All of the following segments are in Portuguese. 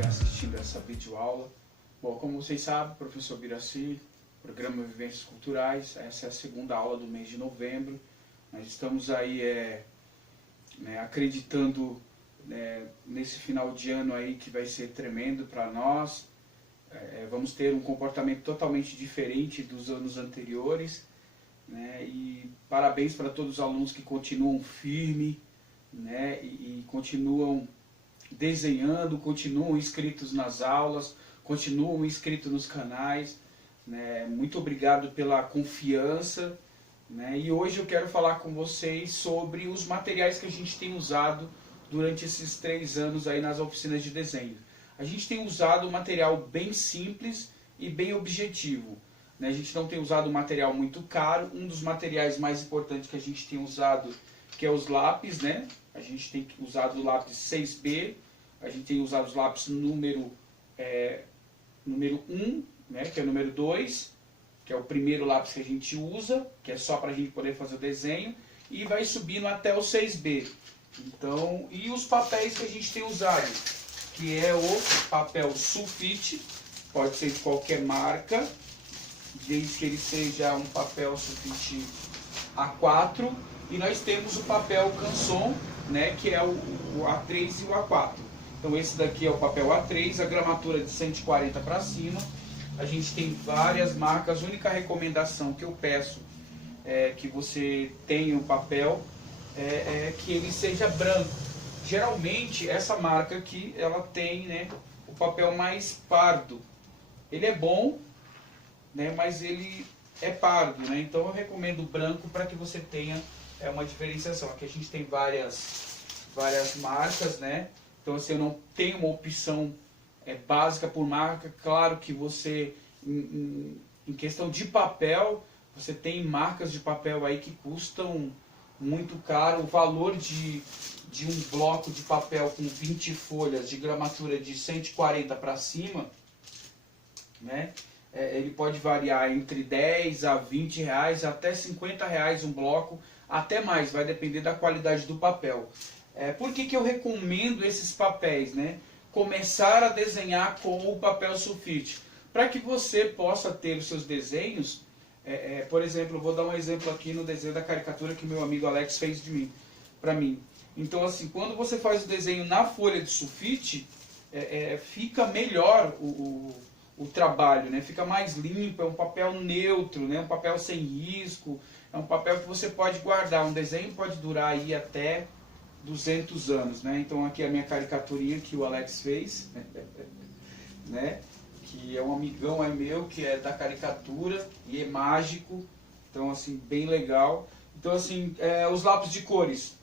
estiver assistindo essa videoaula. Bom, como vocês sabem, professor Biraci, Programa Vivências Culturais, essa é a segunda aula do mês de novembro. Nós estamos aí acreditando nesse final de ano aí que vai ser tremendo para nós. Vamos ter um comportamento totalmente diferente dos anos anteriores, e parabéns para todos os alunos que continuam firmes, e continuam desenhando, continuam inscritos nas aulas, continuam inscritos nos canais. Muito obrigado pela confiança. E hoje eu quero falar com vocês sobre os materiais que a gente tem usado durante esses 3 anos aí nas oficinas de desenho. A gente tem usado um material bem simples e bem objetivo. A gente não tem usado um material muito caro. Um dos materiais mais importantes que a gente tem usado, que é os lápis, A gente tem usado o lápis 6B, a gente tem usado os lápis número 1, que é o número 2, que é o primeiro lápis que a gente usa, que é só para a gente poder fazer o desenho, e vai subindo até o 6B. Então, e os papéis que a gente tem usado, que é o papel sulfite, pode ser de qualquer marca, desde que ele seja um papel sulfite A4, e nós temos o papel canson, que é o A3 e o A4. Então esse daqui é o papel A3, a gramatura de 140 para cima. A gente tem várias marcas. A única recomendação que eu peço que você tenha o papel é que ele seja branco. Geralmente essa marca aqui ela tem o papel mais pardo. Ele é bom, mas ele é pardo, então eu recomendo o branco para que você tenha uma diferenciação. Aqui a gente tem várias marcas, então assim, eu não tenho uma opção básica por marca. Claro que você, em questão de papel, você tem marcas de papel aí que custam muito caro. O valor de um bloco de papel com 20 folhas de gramatura de 140 para cima, ele pode variar entre 10 a 20 reais, até 50 reais um bloco, até mais, vai depender da qualidade do papel. Por que eu recomendo esses papéis? Começar a desenhar com o papel sulfite, para que você possa ter os seus desenhos. Por exemplo, eu vou dar um exemplo aqui no desenho da caricatura que meu amigo Alex fez para mim. Então assim, quando você faz o desenho na folha de sulfite, fica melhor o trabalho, fica mais limpo, é um papel neutro, um papel sem risco, é um papel que você pode guardar. Um desenho pode durar aí até 200 anos, Então aqui é a minha caricaturinha que o Alex fez, que é um amigão meu, que é da caricatura e é mágico, então assim, bem legal. Então assim, os lápis de cores.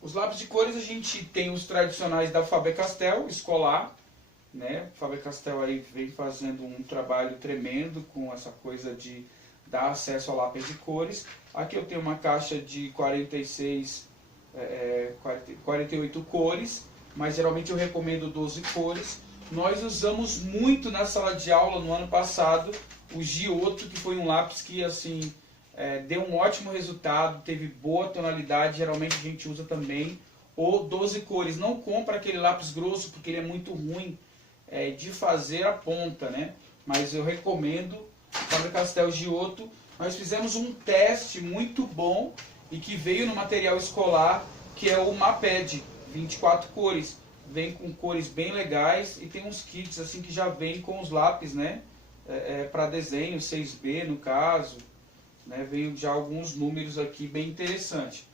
Os lápis de cores a gente tem os tradicionais da Faber-Castell, escolar, Faber-Castell aí vem fazendo um trabalho tremendo com essa coisa de dar acesso ao lápis de cores. Aqui eu tenho uma caixa de 48 cores, mas geralmente eu recomendo 12 cores. Nós usamos muito na sala de aula no ano passado o Giotto, que foi um lápis que assim deu um ótimo resultado, teve boa tonalidade. Geralmente a gente usa também o 12 cores. Não compra aquele lápis grosso, porque ele é muito ruim de fazer a ponta, mas eu recomendo Faber-Castell Giotto. Nós fizemos um teste muito bom e que veio no material escolar, que é o Maped 24 cores. Vem com cores bem legais e tem uns kits assim que já vem com os lápis, para desenho, 6B no caso, veio já alguns números aqui bem interessantes,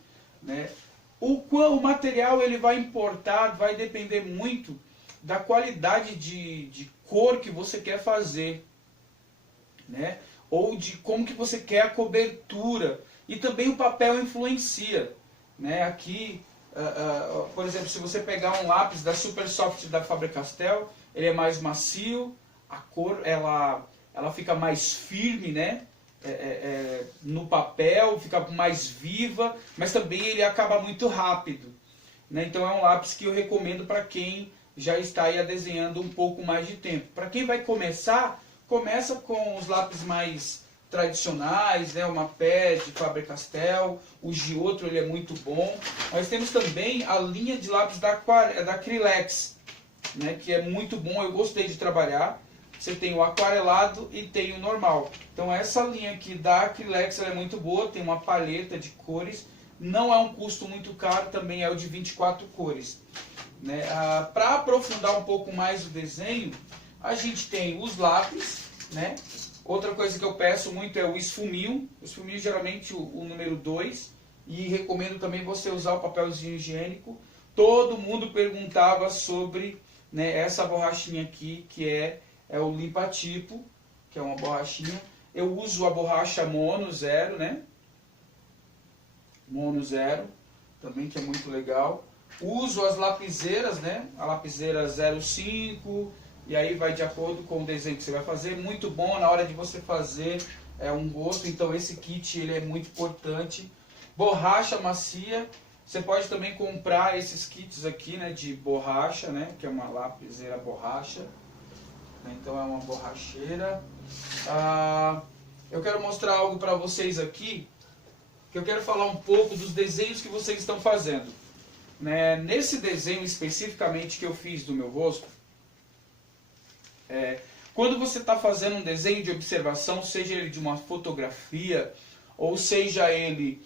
O material ele vai importar, vai depender muito da qualidade de cor que você quer fazer, ou de como que você quer a cobertura, e também o papel influencia, Aqui, por exemplo, se você pegar um lápis da Super Soft da Faber-Castell, ele é mais macio, a cor ela fica mais firme, no papel, fica mais viva, mas também ele acaba muito rápido, Então é um lápis que eu recomendo para quem já está aí desenhando um pouco mais de tempo. Para quem vai começa com os lápis mais tradicionais, o Maped, Faber-Castell, o Giotto, ele é muito bom. Nós temos também a linha de lápis da Acrylex, né, que é muito bom, eu gostei de trabalhar. Você tem o aquarelado e tem o normal. Então essa linha aqui da Acrylex ela é muito boa, tem uma paleta de cores. Não é um custo muito caro, também é o de 24 cores. Né? Para aprofundar um pouco mais o desenho, a gente tem os lápis. Né? Outra coisa que eu peço muito é o esfuminho. O esfuminho geralmente o número 2. E recomendo também você usar o papelzinho higiênico. Todo mundo perguntava sobre, né, essa borrachinha aqui, que é o limpa-tipo, que é uma borrachinha. Eu uso a borracha Mono Zero, né? Mono Zero, também, que é muito legal. Uso as lapiseiras, né? A lapiseira 05, e aí vai de acordo com o desenho que você vai fazer. Muito bom na hora de você fazer um rosto, então esse kit ele é muito importante. Borracha macia, você pode também comprar esses kits aqui, né, de borracha, né? Que é uma lapiseira borracha. Então é uma borracheira. Eu quero mostrar algo para vocês aqui, que eu quero falar um pouco dos desenhos que vocês estão fazendo. Né? Nesse desenho especificamente que eu fiz do meu rosto, quando você está fazendo um desenho de observação, seja ele de uma fotografia, ou seja ele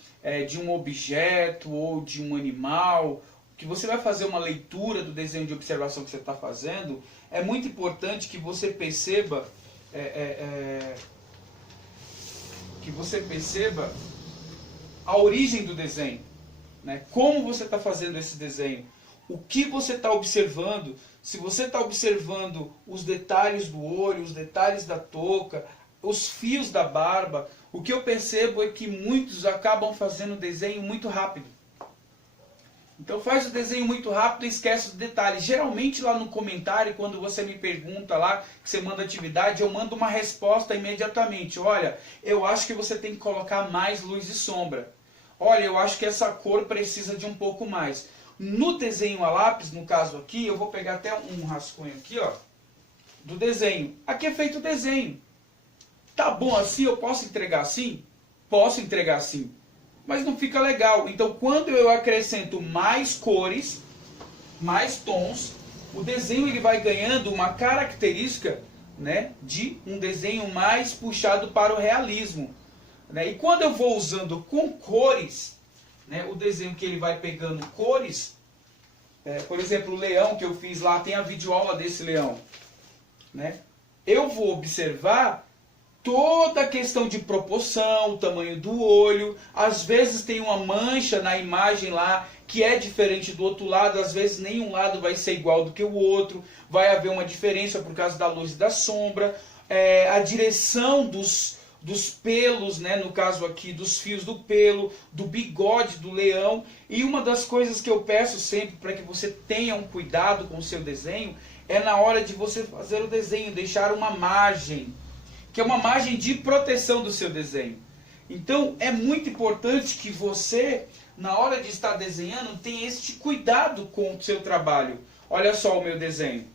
de um objeto ou de um animal, que você vai fazer uma leitura do desenho de observação que você está fazendo, é muito importante que você perceba a origem do desenho, né? Como você está fazendo esse desenho, o que você está observando, se você está observando os detalhes do olho, os detalhes da touca, os fios da barba. O que eu percebo é que muitos acabam fazendo o desenho muito rápido. Então faz o desenho muito rápido e esquece os detalhes. Geralmente lá no comentário, quando você me pergunta lá, que você manda atividade, eu mando uma resposta imediatamente. Olha, eu acho que você tem que colocar mais luz e sombra. Olha, eu acho que essa cor precisa de um pouco mais. No desenho a lápis, no caso aqui, eu vou pegar até um rascunho aqui, ó, do desenho. Aqui é feito o desenho. Tá bom assim? Eu posso entregar assim? Posso entregar assim. Mas não fica legal. Então, quando eu acrescento mais cores, mais tons, o desenho ele vai ganhando uma característica, né, de um desenho mais puxado para o realismo. Né? E quando eu vou usando com cores, né, o desenho que ele vai pegando cores, por exemplo, o leão que eu fiz lá, tem a videoaula desse leão. Né? Eu vou observar toda a questão de proporção, o tamanho do olho. Às vezes tem uma mancha na imagem lá que é diferente do outro lado. Às vezes nenhum lado vai ser igual do que o outro. Vai haver uma diferença por causa da luz e da sombra. A direção dos pelos, né? No caso aqui dos fios do pelo, do bigode do leão. E uma das coisas que eu peço sempre para que você tenha um cuidado com o seu desenho é na hora de você fazer o desenho, deixar uma margem, que é uma margem de proteção do seu desenho. Então é muito importante que você, na hora de estar desenhando, tenha este cuidado com o seu trabalho. Olha só o meu desenho.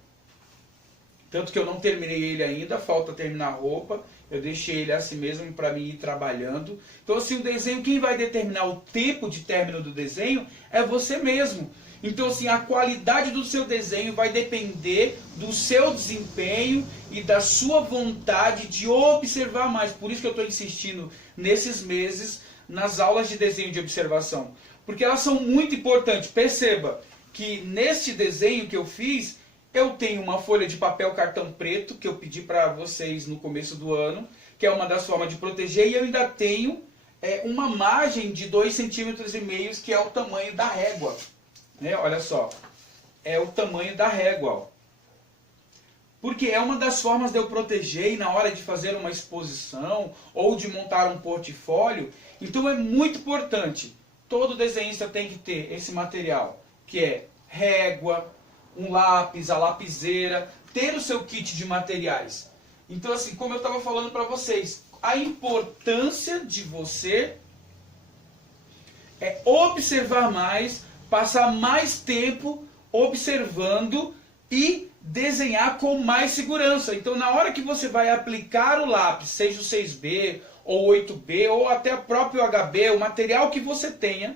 Tanto que eu não terminei ele ainda, falta terminar a roupa. Eu deixei ele assim mesmo para mim ir trabalhando. Então assim, o desenho, quem vai determinar o tempo de término do desenho é você mesmo. Então assim, a qualidade do seu desenho vai depender do seu desempenho e da sua vontade de observar mais. Por isso que eu estou insistindo nesses meses nas aulas de desenho de observação. Porque elas são muito importantes. Perceba que neste desenho que eu fiz, eu tenho uma folha de papel cartão preto, que eu pedi para vocês no começo do ano, que é uma das formas de proteger, e eu ainda tenho uma margem de 2,5 cm, que é o tamanho da régua. Né? Olha só, é o tamanho da régua. Ó. Porque é uma das formas de eu proteger e na hora de fazer uma exposição ou de montar um portfólio. Então é muito importante. Todo desenhista tem que ter esse material, que é régua, um lápis, a lapiseira, ter o seu kit de materiais. Então assim, como eu estava falando para vocês, a importância de você observar mais, passar mais tempo observando e desenhar com mais segurança. Então na hora que você vai aplicar o lápis, seja o 6B ou 8B ou até o próprio HB, o material que você tenha,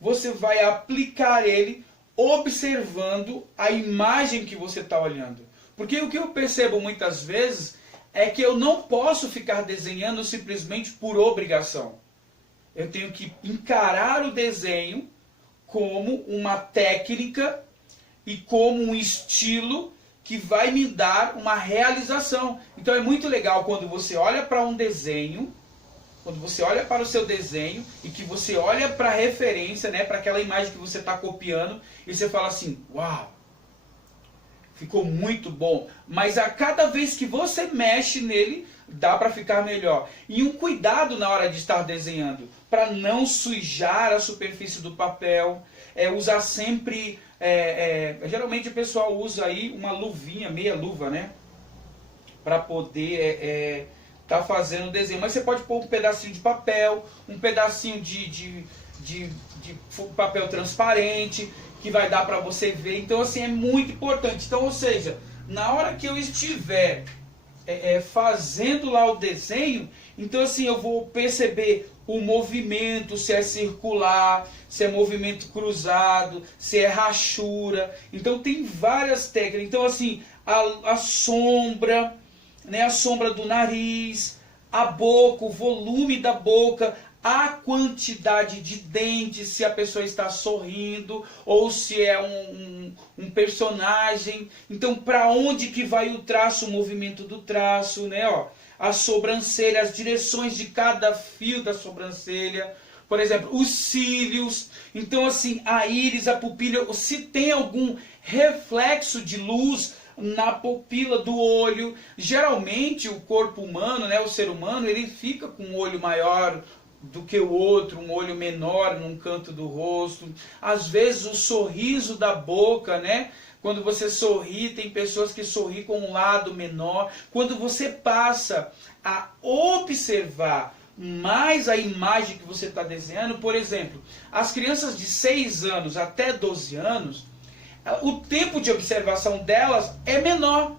você vai aplicar ele observando a imagem que você está olhando. Porque o que eu percebo muitas vezes é que eu não posso ficar desenhando simplesmente por obrigação. Eu tenho que encarar o desenho como uma técnica e como um estilo que vai me dar uma realização. Então é muito legal quando você olha para um desenho, quando você olha para o seu desenho e que você olha para a referência, né, para aquela imagem que você está copiando, e você fala assim, uau, ficou muito bom. Mas a cada vez que você mexe nele, dá para ficar melhor. E um cuidado na hora de estar desenhando, para não sujar a superfície do papel, usar sempre... geralmente o pessoal usa aí uma luvinha, meia luva, né? Para poder tá fazendo o desenho. Mas você pode pôr um pedacinho de papel, um pedacinho de papel transparente, que vai dar para você ver. Então, assim, é muito importante. Então, ou seja, na hora que eu estiver fazendo lá o desenho, então, assim, eu vou perceber o movimento, se é circular, se é movimento cruzado, se é rachura. Então, tem várias técnicas. Então, assim, a sombra, né, a sombra do nariz, a boca, o volume da boca, a quantidade de dentes, se a pessoa está sorrindo ou se é um personagem. Então, para onde que vai o traço, o movimento do traço, né? Ó, a sobrancelha, as direções de cada fio da sobrancelha. Por exemplo, os cílios. Então, assim, a íris, a pupila, se tem algum reflexo de luz na pupila do olho. Geralmente, o corpo humano, né, o ser humano, ele fica com um olho maior do que o outro, um olho menor num canto do rosto. Às vezes o sorriso da boca, né? Quando você sorri, tem pessoas que sorriem com um lado menor. Quando você passa a observar mais a imagem que você está desenhando, por exemplo, as crianças de 6 anos até 12 anos, o tempo de observação delas é menor.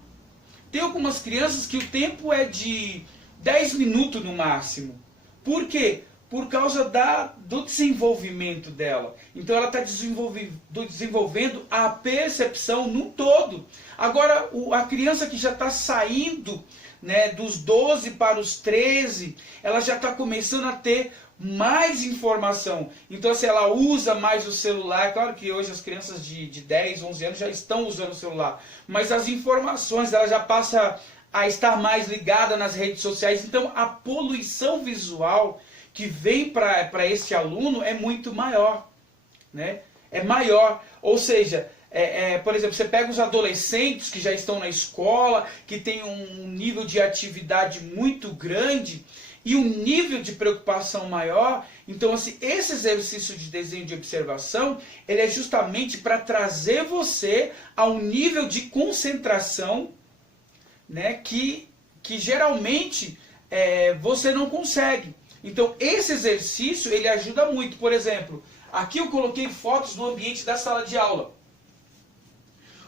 Tem algumas crianças que o tempo é de 10 minutos no máximo. Por quê? Por causa do desenvolvimento dela. Então ela está desenvolvendo a percepção num todo. Agora, a criança que já está saindo, né, dos 12 para os 13, ela já está começando a ter mais informação. Então, se ela usa mais o celular, claro que hoje as crianças de 10, 11 anos já estão usando o celular, mas as informações, ela já passa a estar mais ligada nas redes sociais. Então, a poluição visual que vem para esse aluno é muito maior, né? É maior, ou seja, por exemplo, você pega os adolescentes que já estão na escola, que tem um nível de atividade muito grande e um nível de preocupação maior. Então, assim, esse exercício de desenho de observação, ele é justamente para trazer você a um nível de concentração, né, que geralmente você não consegue. Então, esse exercício, ele ajuda muito. Por exemplo, aqui eu coloquei fotos do ambiente da sala de aula.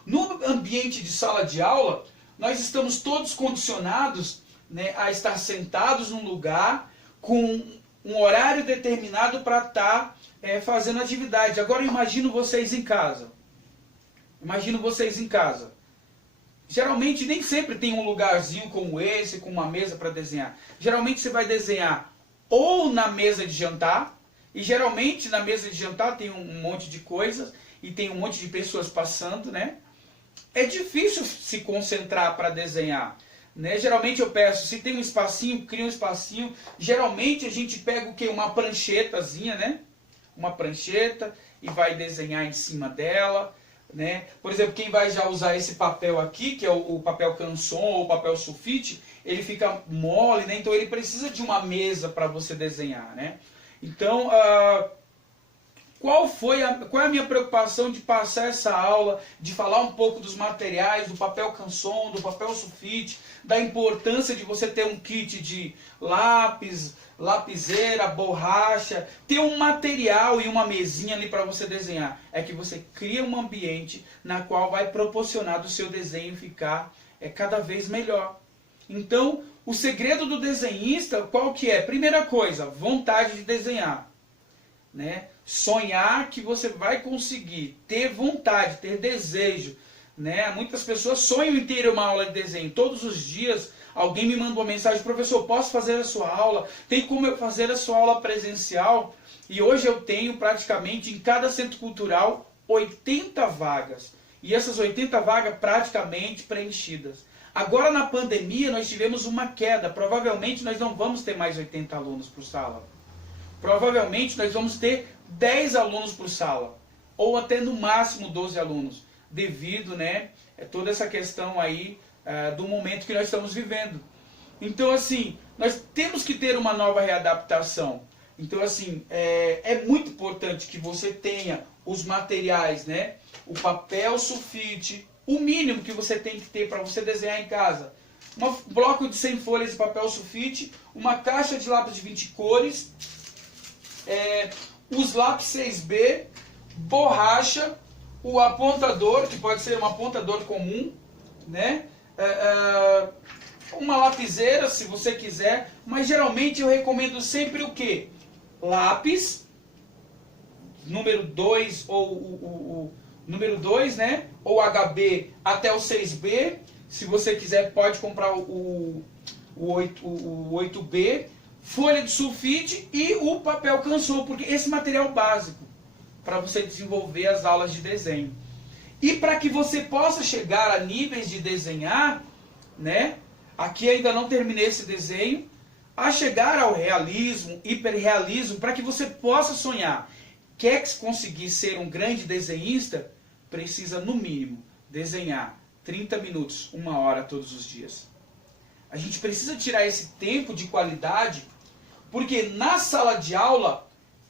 No ambiente de sala de aula, nós estamos todos condicionados, né, a estar sentados num lugar com um horário determinado para estar fazendo atividade. Agora, imagino vocês em casa. Imagino vocês em casa. Geralmente, nem sempre tem um lugarzinho como esse, com uma mesa para desenhar. Geralmente, você vai desenhar ou na mesa de jantar, e geralmente na mesa de jantar tem um monte de coisas, e tem um monte de pessoas passando, né? É difícil se concentrar para desenhar, né? Geralmente eu peço, se tem um espacinho, cria um espacinho. Geralmente a gente pega o quê? Uma pranchetazinha, né? Uma prancheta, e vai desenhar em cima dela, né? Por exemplo, quem vai já usar esse papel aqui, que é o papel canson ou o papel sulfite, ele fica mole, né? Então ele precisa de uma mesa para você desenhar, né? Então, qual é a minha preocupação de passar essa aula, de falar um pouco dos materiais, do papel canson, do papel sulfite, da importância de você ter um kit de lápis, lapiseira, borracha, ter um material e uma mesinha ali para você desenhar. É que você cria um ambiente na qual vai proporcionar do seu desenho ficar cada vez melhor. Então, o segredo do desenhista, qual que é? Primeira coisa, vontade de desenhar. né? Sonhar que você vai conseguir, ter vontade, ter desejo, né? Muitas pessoas sonham em ter uma aula de desenho. Todos os dias alguém me manda uma mensagem: professor, posso fazer a sua aula? Tem como eu fazer a sua aula presencial? E hoje eu tenho praticamente em cada centro cultural 80 vagas. E essas 80 vagas praticamente preenchidas. Agora na pandemia nós tivemos uma queda. Provavelmente nós não vamos ter mais 80 alunos por sala. Provavelmente nós vamos ter 10 alunos por sala. Ou até no máximo 12 alunos. Devido, né, toda essa questão aí do momento que nós estamos vivendo. Então assim, nós temos que ter uma nova readaptação. Então assim, é muito importante que você tenha os materiais, né? O papel sulfite, o mínimo que você tem que ter para você desenhar em casa. Um bloco de 100 folhas de papel sulfite, uma caixa de lápis de 20 cores, os lápis 6B, borracha, o apontador, que pode ser um apontador comum, né? Uma lapiseira, se você quiser, mas geralmente eu recomendo sempre o quê? Lápis, número 2 ou o número 2, né? Ou HB até o 6B. Se você quiser, pode comprar o 8B, folha de sulfite e o papel canson, porque esse material básico para você desenvolver as aulas de desenho. E para que você possa chegar a níveis de desenhar, né? Aqui ainda não terminei esse desenho, a chegar ao realismo, hiperrealismo, para que você possa sonhar. Quer conseguir ser um grande desenhista? Precisa, no mínimo, desenhar 30 minutos, 1 hora todos os dias. A gente precisa tirar esse tempo de qualidade, porque na sala de aula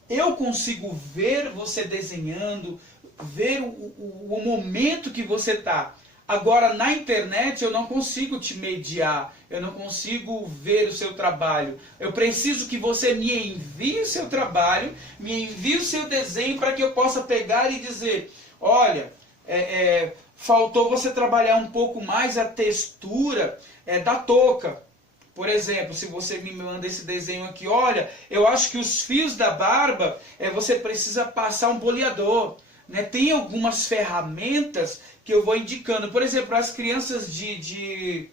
eu consigo ver você desenhando, ver o momento que você está. Agora, na internet, eu não consigo te mediar, eu não consigo ver o seu trabalho. Eu preciso que você me envie o seu trabalho, me envie o seu desenho para que eu possa pegar e dizer: olha, faltou você trabalhar um pouco mais a textura da touca. Por exemplo, se você me manda esse desenho aqui: olha, eu acho que os fios da barba, você precisa passar um boleador. Né? Tem algumas ferramentas que eu vou indicando. Por exemplo, as crianças de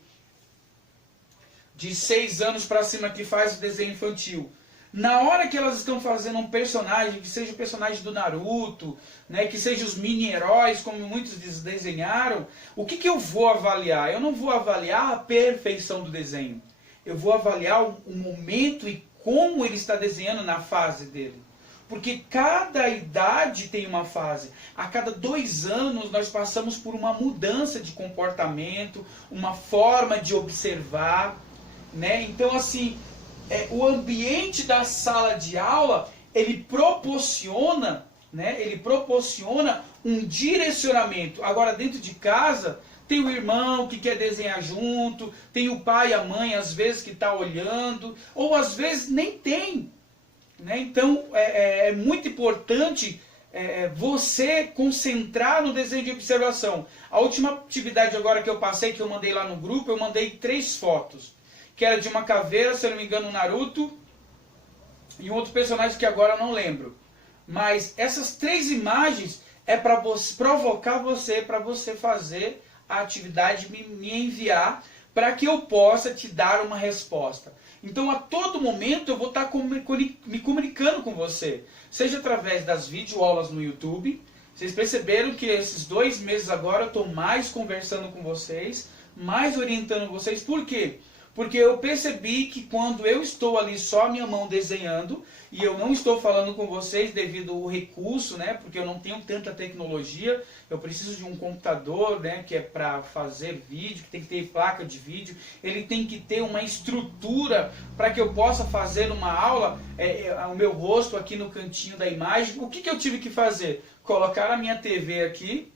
6 anos para cima que faz o desenho infantil. Na hora que elas estão fazendo um personagem, que seja o personagem do Naruto, né, que seja os mini-heróis, como muitos desenharam, o que eu vou avaliar? Eu não vou avaliar a perfeição do desenho. Eu vou avaliar o momento e como ele está desenhando na fase dele. Porque cada idade tem uma fase. A cada 2 anos nós passamos por uma mudança de comportamento, uma forma de observar, né? Então assim, o ambiente da sala de aula, ele proporciona, né? Ele proporciona um direcionamento. Agora dentro de casa tem o irmão que quer desenhar junto, tem o pai e a mãe às vezes que está olhando, ou às vezes nem tem. Né? Então é muito importante você concentrar no desenho de observação. A última atividade agora que eu passei, que eu mandei lá no grupo, eu mandei 3 fotos. Que era de uma caveira, se eu não me engano, um Naruto, e um outro personagem que agora eu não lembro. Mas essas 3 imagens é para provocar você, para você fazer a atividade, me enviar, para que eu possa te dar uma resposta. Então, a todo momento, eu vou estar me comunicando com você. Seja através das videoaulas no YouTube. Vocês perceberam que esses 2 meses agora eu estou mais conversando com vocês, mais orientando vocês. Por quê? Porque eu percebi que quando eu estou ali só a minha mão desenhando, e eu não estou falando com vocês devido ao recurso, né? Porque eu não tenho tanta tecnologia, eu preciso de um computador, né? Que é para fazer vídeo, que tem que ter placa de vídeo, ele tem que ter uma estrutura para que eu possa fazer uma aula, o meu rosto aqui no cantinho da imagem. O que eu tive que fazer? Colocar a minha TV aqui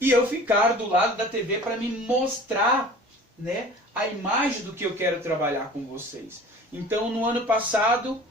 e eu ficar do lado da TV para me mostrar, né, a imagem do que eu quero trabalhar com vocês. Então, no ano passado,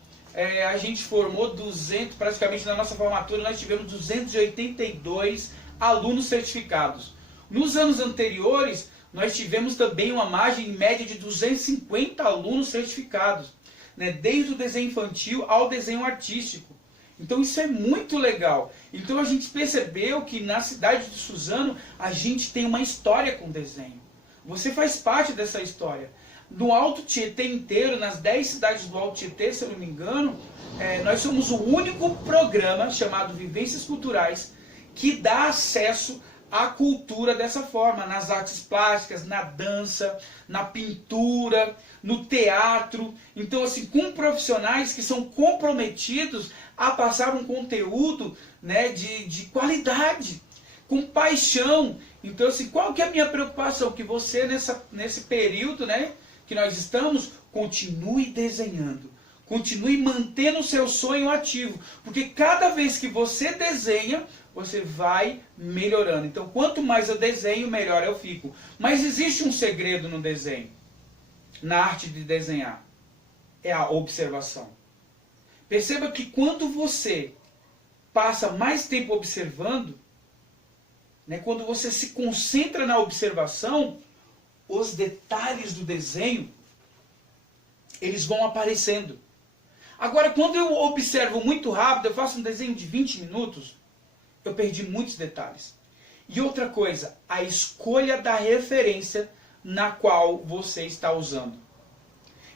a gente formou 200, praticamente na nossa formatura, nós tivemos 282 alunos certificados. Nos anos anteriores, nós tivemos também uma margem em média de 250 alunos certificados, né, desde o desenho infantil ao desenho artístico. Então isso é muito legal. Então a gente percebeu que na cidade de Suzano a gente tem uma história com desenho. Você faz parte dessa história. No Alto Tietê inteiro, nas 10 cidades do Alto Tietê, se eu não me engano, nós somos o único programa chamado Vivências Culturais que dá acesso à cultura dessa forma, nas artes plásticas, na dança, na pintura, no teatro. Então, assim, com profissionais que são comprometidos a passar um conteúdo, né, de qualidade, com paixão. Então, assim, qual que é a minha preocupação? Que você, nesse período, né, que nós estamos, continue desenhando. Continue mantendo o seu sonho ativo. Porque cada vez que você desenha, você vai melhorando. Então, quanto mais eu desenho, melhor eu fico. Mas existe um segredo no desenho, na arte de desenhar. É a observação. Perceba que quando você passa mais tempo observando, né, quando você se concentra na observação, os detalhes do desenho, eles vão aparecendo. Agora, quando eu observo muito rápido, eu faço um desenho de 20 minutos, eu perdi muitos detalhes. E outra coisa, a escolha da referência na qual você está usando.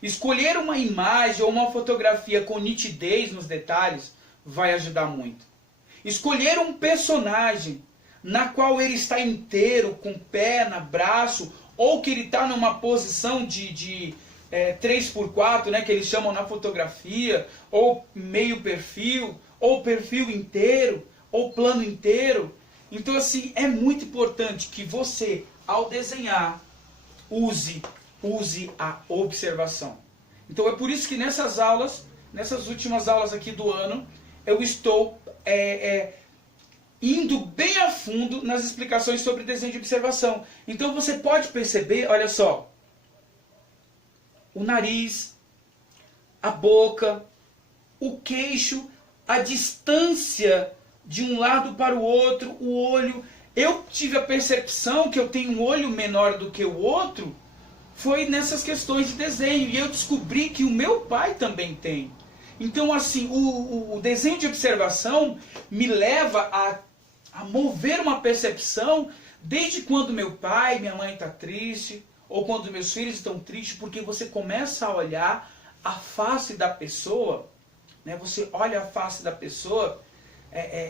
Escolher uma imagem ou uma fotografia com nitidez nos detalhes vai ajudar muito. Escolher um personagem na qual ele está inteiro, com perna, braço, ou que ele está numa posição de 3x4, né, que eles chamam na fotografia, ou meio perfil, ou perfil inteiro, ou plano inteiro. Então, assim, é muito importante que você, ao desenhar, use a observação. Então, é por isso que nessas aulas, nessas últimas aulas aqui do ano, eu estou indo bem a fundo nas explicações sobre desenho de observação. Então, você pode perceber, olha só, o nariz, a boca, o queixo, a distância de um lado para o outro, o olho. Eu tive a percepção que eu tenho um olho menor do que o outro, foi nessas questões de desenho. E eu descobri que o meu pai também tem. Então, assim, o desenho de observação me leva a mover uma percepção desde quando meu pai, minha mãe está triste, ou quando meus filhos estão tristes, porque você começa a olhar a face da pessoa, né? Você olha a face da pessoa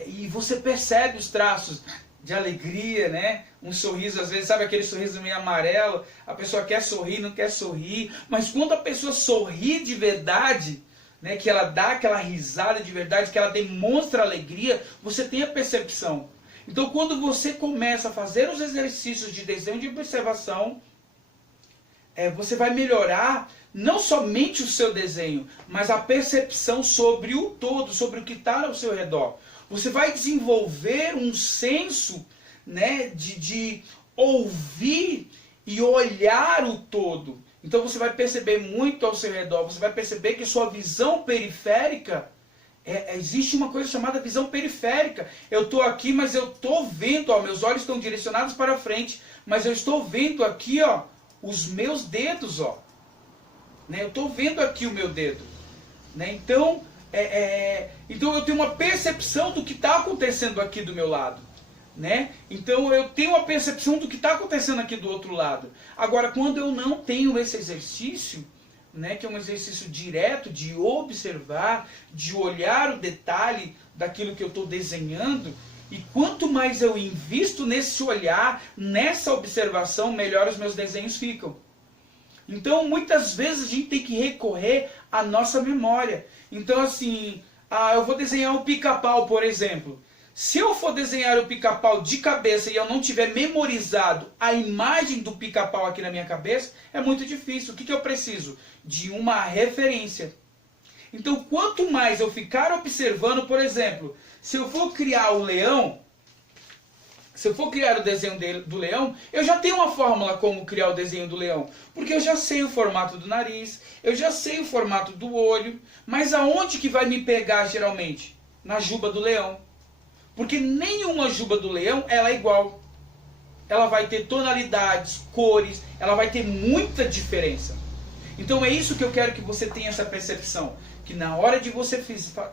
e você percebe os traços de alegria, né? Um sorriso, às vezes, sabe aquele sorriso meio amarelo, a pessoa quer sorrir, não quer sorrir, mas quando a pessoa sorri de verdade, né, que ela dá aquela risada de verdade, que ela demonstra alegria, você tem a percepção. Então, quando você começa a fazer os exercícios de desenho de observação, você vai melhorar não somente o seu desenho, mas a percepção sobre o todo, sobre o que está ao seu redor. Você vai desenvolver um senso, né, de ouvir e olhar o todo. Então você vai perceber muito ao seu redor, você vai perceber que sua visão periférica, existe uma coisa chamada visão periférica. Eu estou aqui, mas eu estou vendo, ó, meus olhos estão direcionados para frente, mas eu estou vendo aqui, ó, os meus dedos, ó. Né? Eu estou vendo aqui o meu dedo. Né? Então, então eu tenho uma percepção do que está acontecendo aqui do meu lado. Né? Então eu tenho a percepção do que está acontecendo aqui do outro lado. Agora, quando eu não tenho esse exercício, né, que é um exercício direto de observar, de olhar o detalhe daquilo que eu estou desenhando, e quanto mais eu invisto nesse olhar, nessa observação, melhor os meus desenhos ficam. Então, muitas vezes a gente tem que recorrer à nossa memória. Então, assim, eu vou desenhar um pica-pau, por exemplo. Se eu for desenhar o pica-pau de cabeça e eu não tiver memorizado a imagem do pica-pau aqui na minha cabeça, é muito difícil. O que eu preciso? De uma referência. Então, quanto mais eu ficar observando, por exemplo, se eu for criar o leão, se eu for criar o desenho do leão, eu já tenho uma fórmula como criar o desenho do leão. Porque eu já sei o formato do nariz, eu já sei o formato do olho, mas aonde que vai me pegar geralmente? Na juba do leão. Porque nenhuma juba do leão ela é igual. Ela vai ter tonalidades, cores, ela vai ter muita diferença. Então é isso que eu quero que você tenha essa percepção, que na hora de você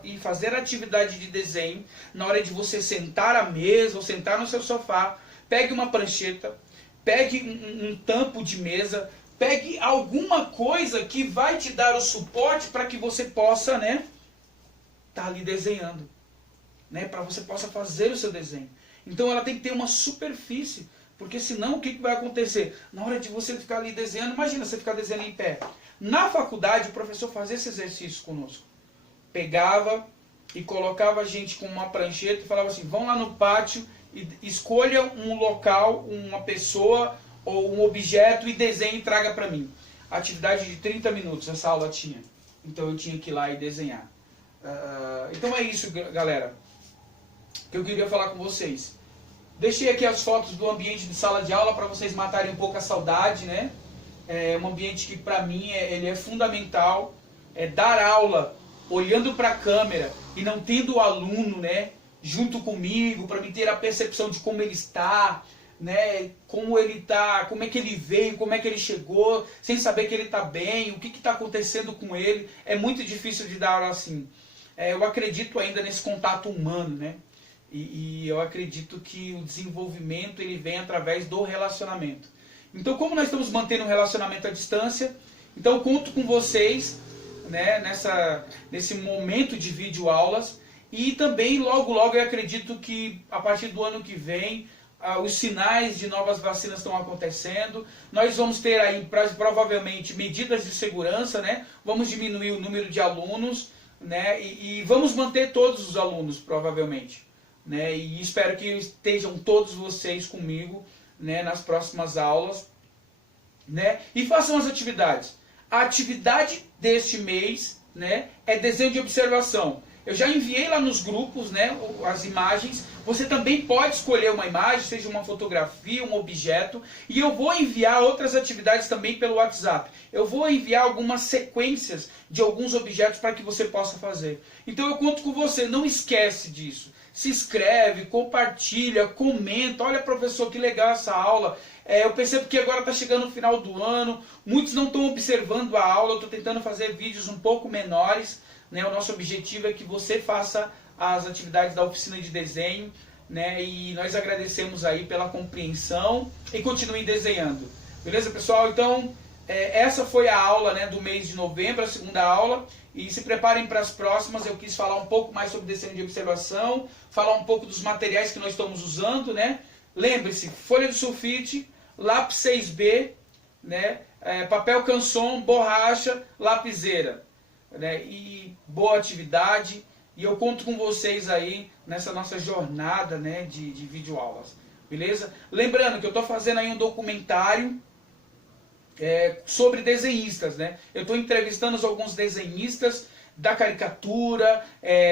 ir fazer a atividade de desenho, na hora de você sentar à mesa ou sentar no seu sofá, pegue uma prancheta, pegue um tampo de mesa, pegue alguma coisa que vai te dar o suporte para que você possa, né, tá ali desenhando, né, para você possa fazer o seu desenho. Então ela tem que ter uma superfície, porque senão o que vai acontecer? Na hora de você ficar ali desenhando, imagina você ficar desenhando em pé. Na faculdade o professor fazia esse exercício conosco. Pegava e colocava a gente com uma prancheta e falava assim, vão lá no pátio e escolha um local, uma pessoa ou um objeto e desenhe e traga para mim. Atividade de 30 minutos essa aula tinha. Então eu tinha que ir lá e desenhar. Então é isso, galera, que eu queria falar com vocês. Deixei aqui as fotos do ambiente de sala de aula para vocês matarem um pouco a saudade, né? É um ambiente que para mim ele é fundamental. Dar aula olhando para a câmera e não tendo o aluno, né, junto comigo, para me ter a percepção de como ele está, né, como ele está, como é que ele veio, como é que ele chegou, sem saber que ele está bem, o que está acontecendo com ele. É muito difícil de dar aula assim. Eu acredito ainda nesse contato humano, né? E eu acredito que o desenvolvimento ele vem através do relacionamento. Então, como nós estamos mantendo um relacionamento à distância, então eu conto com vocês, né, nesse momento de videoaulas. E também, logo eu acredito que a partir do ano que vem, os sinais de novas vacinas estão acontecendo. Nós vamos ter aí provavelmente medidas de segurança, né? Vamos diminuir o número de alunos, né? E vamos manter todos os alunos, provavelmente. Né, e espero que estejam todos vocês comigo, né, nas próximas aulas, né, e façam as atividades. A atividade deste mês, né, é desenho de observação. Eu já enviei lá nos grupos, né, as imagens. Você também pode escolher uma imagem, seja uma fotografia, um objeto. E eu vou enviar outras atividades também pelo WhatsApp. Eu vou enviar algumas sequências de alguns objetos para que você possa fazer. Então eu conto com você, não esquece disso. Se inscreve, compartilha, comenta. Olha, professor, que legal essa aula. Eu percebo que agora está chegando o final do ano. Muitos não estão observando a aula. Eu estou tentando fazer vídeos um pouco menores. Né? O nosso objetivo é que você faça as atividades da oficina de desenho. Né? E nós agradecemos aí pela compreensão. E continue desenhando. Beleza, pessoal? Então, essa foi a aula, né, do mês de novembro, a segunda aula. E se preparem para as próximas. Eu quis falar um pouco mais sobre desenho de observação, falar um pouco dos materiais que nós estamos usando, né? Lembre-se, folha de sulfite, lápis 6B, né? Papel canson, borracha, lapiseira, né? E boa atividade. E eu conto com vocês aí nessa nossa jornada, né, de videoaulas. Beleza? Lembrando que eu estou fazendo aí um documentário sobre desenhistas, né? Eu estou entrevistando alguns desenhistas da caricatura,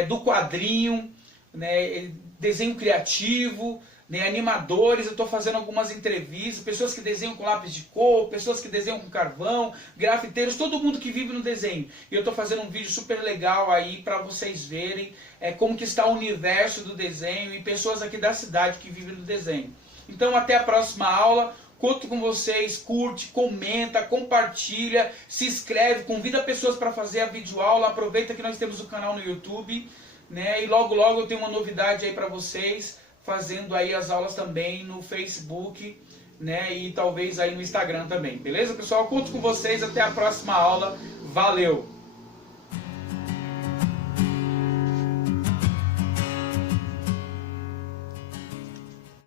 do quadrinho, né? Desenho criativo, né? Animadores. Eu estou fazendo algumas entrevistas, pessoas que desenham com lápis de cor, pessoas que desenham com carvão, grafiteiros, todo mundo que vive no desenho. E eu estou fazendo um vídeo super legal aí para vocês verem como que está o universo do desenho e pessoas aqui da cidade que vivem no desenho. Então até a próxima aula. Conto com vocês, curte, comenta, compartilha, se inscreve, convida pessoas para fazer a videoaula, aproveita que nós temos o canal no YouTube, né? E logo eu tenho uma novidade aí para vocês, fazendo aí as aulas também no Facebook, né? E talvez aí no Instagram também, beleza, pessoal? Conto com vocês, até a próxima aula, valeu!